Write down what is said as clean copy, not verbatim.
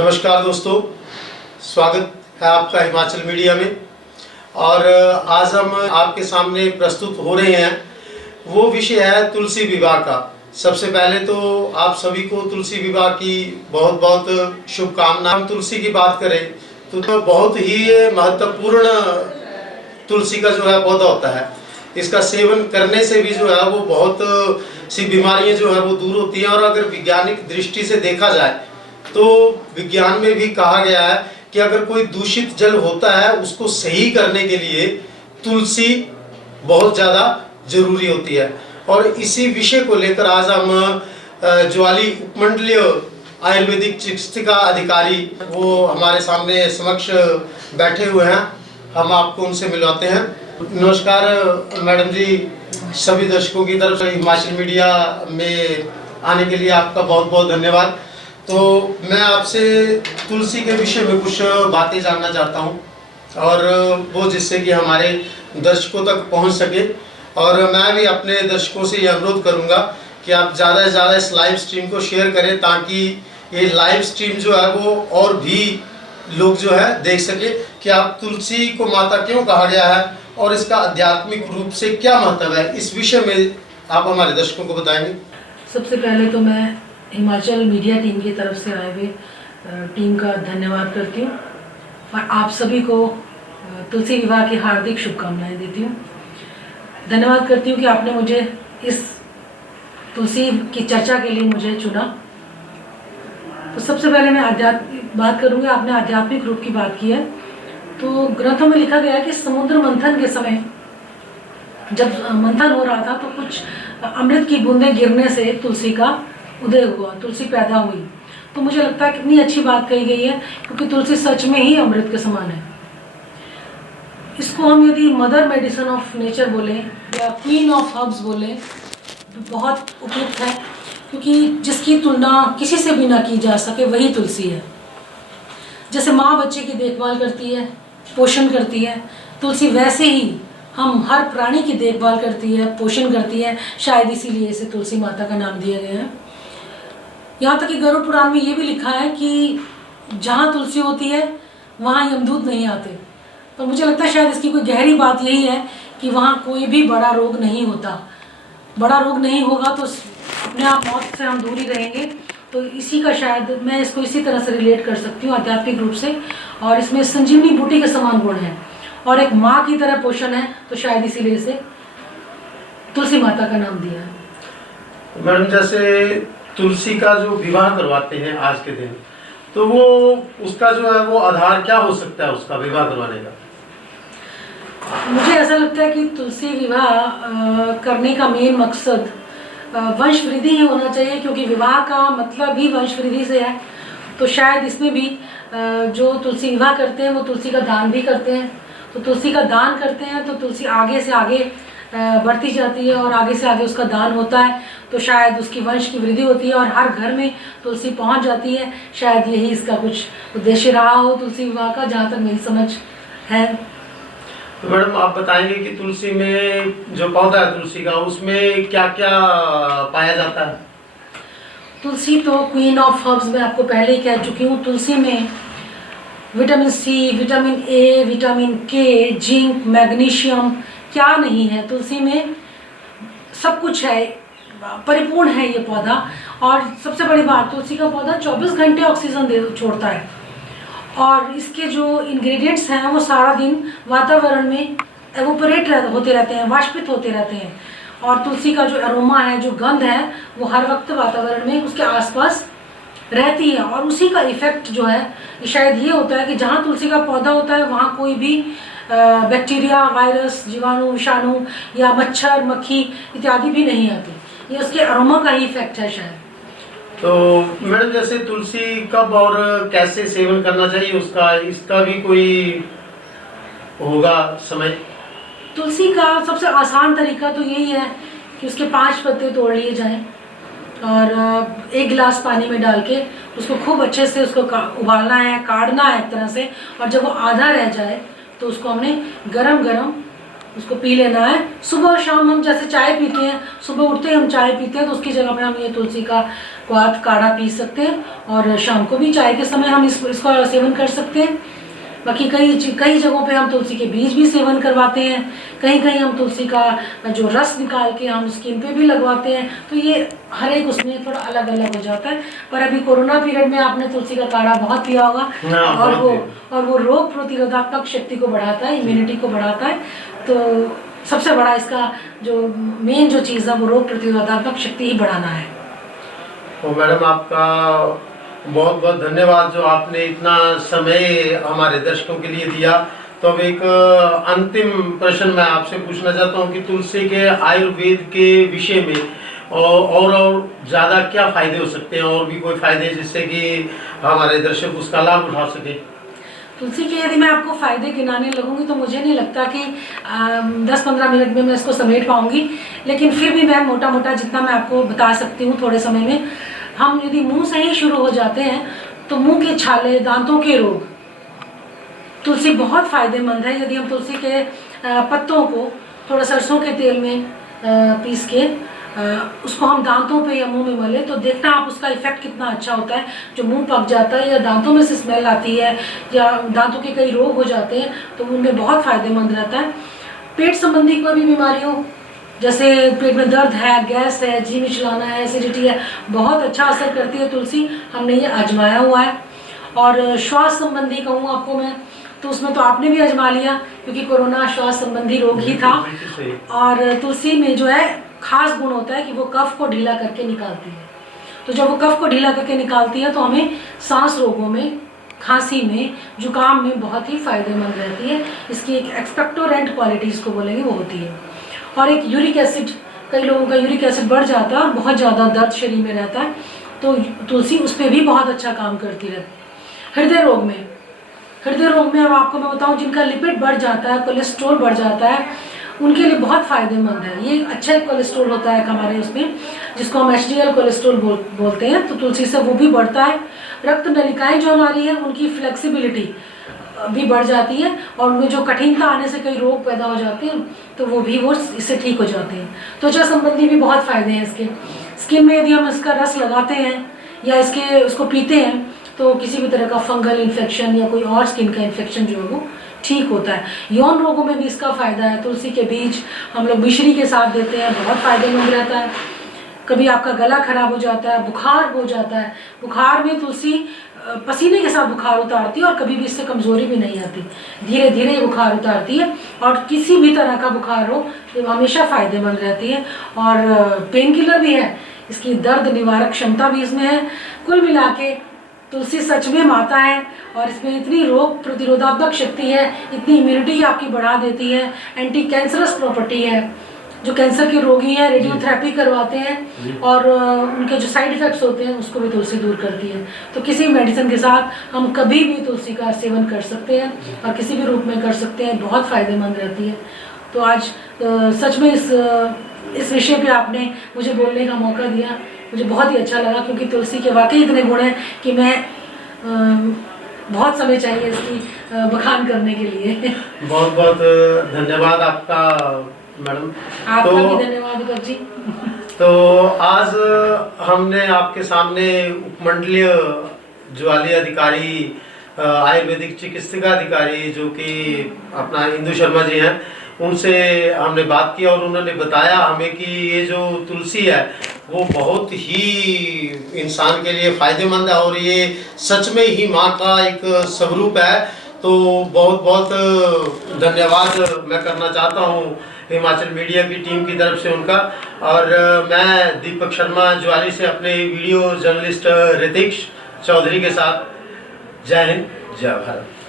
नमस्कार दोस्तों, स्वागत है आपका हिमाचल मीडिया में। और आज हम आपके सामने प्रस्तुत हो रहे हैं, वो विषय है तुलसी विवाह का। सबसे पहले तो आप सभी को तुलसी विवाह की बहुत बहुत शुभकामनाएं। हम तुलसी की बात करें तो बहुत ही महत्वपूर्ण तुलसी का जो है पौधा होता है। इसका सेवन करने से भी जो है वो बहुत सी बीमारियां जो है वो दूर होती हैं। और अगर वैज्ञानिक दृष्टि से देखा जाए तो विज्ञान में भी कहा गया है कि अगर कोई दूषित जल होता है उसको सही करने के लिए तुलसी बहुत ज़्यादा जरूरी होती है। और इसी विषय को लेकर आज हम ज्वाली उपमंडलीय आयुर्वेदिक चिकित्सा अधिकारी वो हमारे सामने समक्ष बैठे हुए हैं, हम आपको उनसे मिलवाते हैं। नमस्कार मैडम जी, सभी दर्शकों की तरफ से हिमाचल मीडिया में आने के लिए आपका बहुत बहुत धन्यवाद। तो मैं आपसे तुलसी के विषय में कुछ बातें जानना चाहता हूं और वो जिससे कि हमारे दर्शकों तक पहुंच सके। और मैं भी अपने दर्शकों से ये अनुरोध करूंगा कि आप ज़्यादा से ज़्यादा इस लाइव स्ट्रीम को शेयर करें ताकि ये लाइव स्ट्रीम जो है वो और भी लोग जो है देख सके कि आप तुलसी को माता क्यों कहा गया है और इसका आध्यात्मिक रूप से क्या महत्व है। इस विषय में आप हमारे दर्शकों को बताएंगे। सबसे पहले तो मैं हिमाचल मीडिया टीम की तरफ से आए हुए टीम का धन्यवाद करती हूँ और आप सभी को तुलसी विवाह की हार्दिक शुभकामनाएं देती हूँ। धन्यवाद करती हूँ कि आपने मुझे इस तुलसी की चर्चा के लिए मुझे चुना। तो सबसे पहले मैं बात करूँगी, आपने आध्यात्मिक रूप की बात की है। तो ग्रंथों में लिखा गया है कि समुद्र मंथन के समय जब मंथन हो रहा था तो कुछ अमृत की बूंदें गिरने से तुलसी का उदय हुआ, तुलसी पैदा हुई। तो मुझे लगता है कितनी अच्छी बात कही गई है, क्योंकि तुलसी सच में ही अमृत के समान है। इसको हम यदि मदर मेडिसिन ऑफ नेचर बोले या क्वीन ऑफ हर्ब्स बोले तो बहुत उपयुक्त है, क्योंकि जिसकी तुलना किसी से भी ना की जा सके वही तुलसी है। जैसे माँ बच्चे की देखभाल करती है, पोषण करती है, तुलसी वैसे ही हम हर प्राणी की देखभाल करती है, पोषण करती है। शायद इसीलिए इसे तुलसी माता का नाम दिया गया है। यहाँ तक कि गरुड़ पुराण में ये भी लिखा है कि जहाँ तुलसी होती है वहाँ यमदूत नहीं आते। तो मुझे लगता है शायद इसकी कोई गहरी बात यही है कि वहाँ कोई भी बड़ा रोग नहीं होता। बड़ा रोग नहीं होगा तो अपने आप मौत से हम दूर ही रहेंगे। तो इसी का शायद मैं इसको इसी तरह से रिलेट कर सकती हूँ आध्यात्मिक रूप से। और इसमें संजीवनी बूटी के समान गुण है और एक माँ की तरह पोषण है, तो शायद इसीलिए इसे तुलसी माता का नाम दिया है। मैडम, जैसे तुलसी का जो विवाह करवाते हैं आज के दिन, तो वो उसका जो है वो आधार क्या हो सकता है उसका विवाह करवाने का? मुझे ऐसा लगता है कि तुलसी विवाह करने का मेन मकसद वंश वृद्धि ही होना चाहिए, क्योंकि विवाह का मतलब ही वंश वृद्धि से है। तो शायद इसमें भी जो तुलसी विवाह करते हैं वो तुलसी का दान भी करते हैं। तो तुलसी का दान करते हैं तो तुलसी आगे से आगे बढ़ती जाती है और आगे से आगे उसका दान होता है, तो शायद उसकी वंश की वृद्धि होती है और हर घर में तुलसी पहुंच जाती है। शायद यही इसका कुछ उद्देश्य रहा हो तुलसी विवाह का, जहाँ तक मेरी समझ है। तो मैडम आप बताएंगे कि तुलसी में जो पौधा है तुलसी का, उसमें क्या क्या पाया जाता है? तुलसी तो क्वीन ऑफ हर्ब्स में आपको पहले ही कह चुकी हूँ। तुलसी में vitamin C, vitamin A, vitamin K, zinc, magnesium क्या नहीं है। तुलसी में सब कुछ है, परिपूर्ण है ये पौधा। और सबसे बड़ी बात, तुलसी का पौधा 24 घंटे ऑक्सीजन छोड़ता है और इसके जो इंग्रेडिएंट्स हैं वो सारा दिन वातावरण में एवोपरेट होते रहते हैं, वाष्पित होते रहते हैं। और तुलसी का जो अरोमा है, जो गंध है, वो हर वक्त वातावरण में उसके आसपास रहती है। और उसी का इफेक्ट जो है शायद ये होता है कि जहाँ तुलसी का पौधा होता है वहाँ कोई भी बैक्टीरिया, वायरस, जीवाणु, विषाणु या मच्छर, मक्खी इत्यादि भी नहीं आती। ये उसके अरोमा का ही इफेक्ट है शायद। तो मैडम, जैसे तुलसी कब और कैसे सेवन करना चाहिए उसका, इसका भी कोई होगा समय? तुलसी का सबसे आसान तरीका तो यही है कि उसके 5 पत्ते तोड़ लिए जाएं और 1 गिलास पानी में डाल के उसको खूब अच्छे से उसको उबालना है, काढ़ना है एक तरह से। और जब वो आधा रह जाए तो उसको हमने गरम गरम उसको पी लेना है। सुबह और शाम हम जैसे चाय पीते हैं, सुबह उठते ही हम चाय पीते हैं, तो उसकी जगह पे हम ये तुलसी का क्वाथ काढ़ा पी सकते हैं, और शाम को भी चाय के समय हम इसका सेवन कर सकते हैं। बाकी कई जगहों पे हम तुलसी के बीज भी सेवन करवाते हैं, कहीं कहीं हम तुलसी का जो रस निकाल के हम स्किन पे भी लगवाते हैं। तो ये हर एक उसमें थोड़ा अलग अलग हो जाता है। पर अभी कोरोना पीरियड में आपने तुलसी का काढ़ा बहुत पिया होगा, और वो रोग प्रतिरोधात्मक शक्ति को बढ़ाता है, इम्यूनिटी को बढ़ाता है। तो सबसे बड़ा इसका जो मेन जो चीज़ है वो रोग प्रतिरोधात्मक शक्ति ही बढ़ाना है। तो मैडम आपका बहुत बहुत धन्यवाद जो आपने इतना समय हमारे दर्शकों के लिए दिया। तो अब एक अंतिम प्रश्न मैं आपसे पूछना चाहता हूँ कि तुलसी के आयुर्वेद के विषय में और ज़्यादा क्या फ़ायदे हो सकते हैं, और भी कोई फ़ायदे जिससे कि हमारे दर्शक उसका लाभ उठा सके? तुलसी के यदि मैं आपको फ़ायदे गिनाने लगूंगी तो मुझे नहीं लगता कि 10-15 मिनट में मैं इसको समेट पाऊंगी, लेकिन फिर भी मैं मोटा मोटा जितना मैं आपको बता सकती हूँ थोड़े समय में। हम यदि मुंह से ही शुरू हो जाते हैं तो मुंह के छाले, दांतों के रोग, तुलसी बहुत फ़ायदेमंद है। यदि हम तुलसी के पत्तों को थोड़ा सरसों के तेल में पीस के उसको हम दांतों पे या मुंह में मले तो देखना आप उसका इफेक्ट कितना अच्छा होता है। जो मुंह पक जाता है या दांतों में से स्मेल आती है या दांतों के कई रोग हो जाते हैं तो उनमें बहुत फ़ायदेमंद रहता है। पेट संबंधी कोई भी बीमारी हो, जैसे पेट में दर्द है, गैस है, जी मिचलाना है, एसिडिटी है, बहुत अच्छा असर करती है तुलसी। हमने ये आजमाया हुआ है। और श्वास संबंधी कहूँ आपको मैं, तो उसमें तो आपने भी आजमा लिया क्योंकि कोरोना श्वास संबंधी रोग ही था। और तुलसी में जो है खास गुण होता है कि वो कफ को ढीला करके निकालती है। तो जब वो कफ को ढीला करके निकालती है तो हमें सांस रोगों में, खांसी में, जुकाम में बहुत ही फायदेमंद रहती है। इसकी एक एक्सपेक्टोरेंट क्वालिटी इसको बोलेंगे वो होती है। और एक यूरिक एसिड, कई लोगों का यूरिक एसिड बढ़ जाता है और बहुत ज़्यादा दर्द शरीर में रहता है, तो तुलसी उस पर भी बहुत अच्छा काम करती है। हृदय रोग में अब आपको मैं बताऊं, जिनका लिपिड बढ़ जाता है, कोलेस्ट्रॉल बढ़ जाता है, उनके लिए बहुत फ़ायदेमंद है। ये अच्छा कोलेस्ट्रॉल होता है हमारे उसमें, जिसको हम HDL कोलेस्ट्रॉल बोलते हैं, तो तुलसी से वो भी बढ़ता है। रक्त नलिकाएं जो हमारी हैं उनकी फ्लेक्सिबिलिटी भी बढ़ जाती है, और उनमें जो कठिनता आने से कई रोग पैदा हो जाते हैं तो वो इससे ठीक हो जाते हैं। त्वचा संबंधी भी बहुत फ़ायदे हैं इसके। स्किन में यदि हम इसका रस लगाते हैं या उसको पीते हैं तो किसी भी तरह का फंगल इन्फेक्शन या कोई और स्किन का इन्फेक्शन जो है वो ठीक होता है। यौन रोगों में भी इसका फ़ायदा है। तुलसी के बीज हम लोग मिश्री के साथ देते हैं, बहुत फ़ायदेमंद रहता है। कभी आपका गला खराब हो जाता है, बुखार हो जाता है, बुखार में तुलसी पसीने के साथ बुखार उतारती है और कभी भी इससे कमज़ोरी भी नहीं आती, धीरे धीरे ये बुखार उतारती है। और किसी भी तरह का बुखार हो तो हमेशा फ़ायदेमंद रहती है। और पेन किलर भी है, इसकी दर्द निवारक क्षमता भी इसमें है। कुल मिला के तुलसी सच में माता है, और इसमें इतनी रोग प्रतिरोधात्मक शक्ति है, इतनी इम्यूनिटी आपकी बढ़ा देती है, एंटी कैंसरस प्रॉपर्टी है। जो कैंसर के रोगी हैं रेडियोथेरेपी करवाते हैं और उनके जो साइड इफ़ेक्ट्स होते हैं उसको भी तुलसी दूर करती है। तो किसी भी मेडिसिन के साथ हम कभी भी तुलसी का सेवन कर सकते हैं और किसी भी रूप में कर सकते हैं, बहुत फ़ायदेमंद रहती है। तो आज सच में इस विषय पे आपने मुझे बोलने का मौका दिया, मुझे बहुत ही अच्छा लगा, क्योंकि तुलसी के वाकई इतने गुण हैं कि मैं बहुत समय चाहिए इसकी बखान करने के लिए। बहुत बहुत धन्यवाद आपका मैडम। आपका भी धन्यवाद विकास जी। तो आज हमने आपके सामने उपमंडलीय ज्वाली अधिकारी, आयुर्वेदिक चिकित्सा अधिकारी जो कि अपना इंदु शर्मा जी हैं, उनसे हमने बात की और उन्होंने बताया हमें कि ये जो तुलसी है वो बहुत ही इंसान के लिए फ़ायदेमंद है और ये सच में ही माँ का एक स्वरूप है। तो बहुत बहुत धन्यवाद मैं करना चाहता हूँ हिमाचल मीडिया की टीम की तरफ से उनका। और मैं दीपक शर्मा ज्वाली से अपने वीडियो जर्नलिस्ट ऋतिक चौधरी के साथ, जय हिंद, जय भारत।